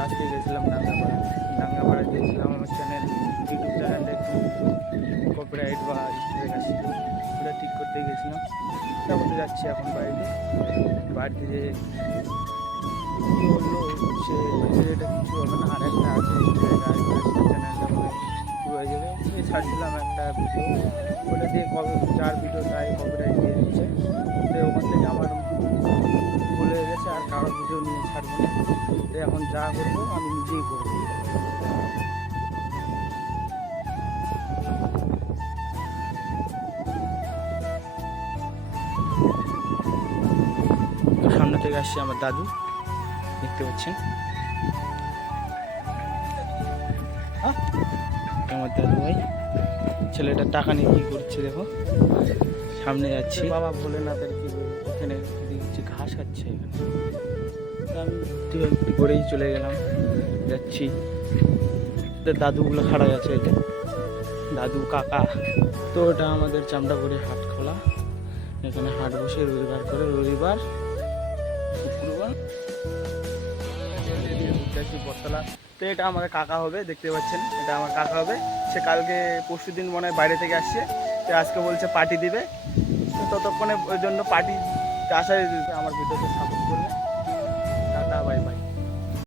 আজকে গেছিলাম ডাঙ্গাপাড়া গিয়েছিলাম আমার ইউটিউব চ্যানেলটা একটু কপিরাইট বা স্ট্রাইক আসছিল, ওটা ঠিক করতে গেছিলাম। তারপরে যাচ্ছি এখন বাড়িতে যে কী বললো এটা কিছু হবে না, আর একটা আছে চ্যানেলটা মানে শুরু হয়ে যাবে। ছাড়ছিলাম একটা ভিডিও, ওটা দিয়ে যার ভিডিও তাই কপিরাইট দিয়ে দিচ্ছে। তো ওখান থেকে আমার ভুল হয়ে গেছে, আর কারো ভিডিও নিয়ে ছাড়বো না। তো এখন যা করবো আমি নিজেই করবো। সামনে থেকে আসছে আমার দাদু, দেখতে পাচ্ছেন আমার দাদু ভাই। ছেলেটা টাকা নিয়ে কী করছে দেখো, সামনে যাচ্ছি। বাবা ভোলেনাথের কি এখানে দেখছি ঘাস খাচ্ছে এখানে। আমি একটু করেই চলে গেলাম, যাচ্ছি। দাদুগুলো খাড়া গেছে, এটা দাদু কাকা। তো ওটা আমাদের চামড়াগুড়ি হাট খোলা, এখানে হাট বসে রবিবার করে, রবিবার শুক্রবার বটতলা। তো এটা আমাদের কাকা হবে, দেখতে পাচ্ছেন এটা আমার কাকা হবে। সে কালকে পরশু দিন মনে হয় বাইরে থেকে আসছে, তো আজকে বলছে পার্টি দিবে। তো ততক্ষণে ওই জন্য পার্টি আসায় আমার ভিডিওতে সাপোর্ট করবে। Tata bye bye.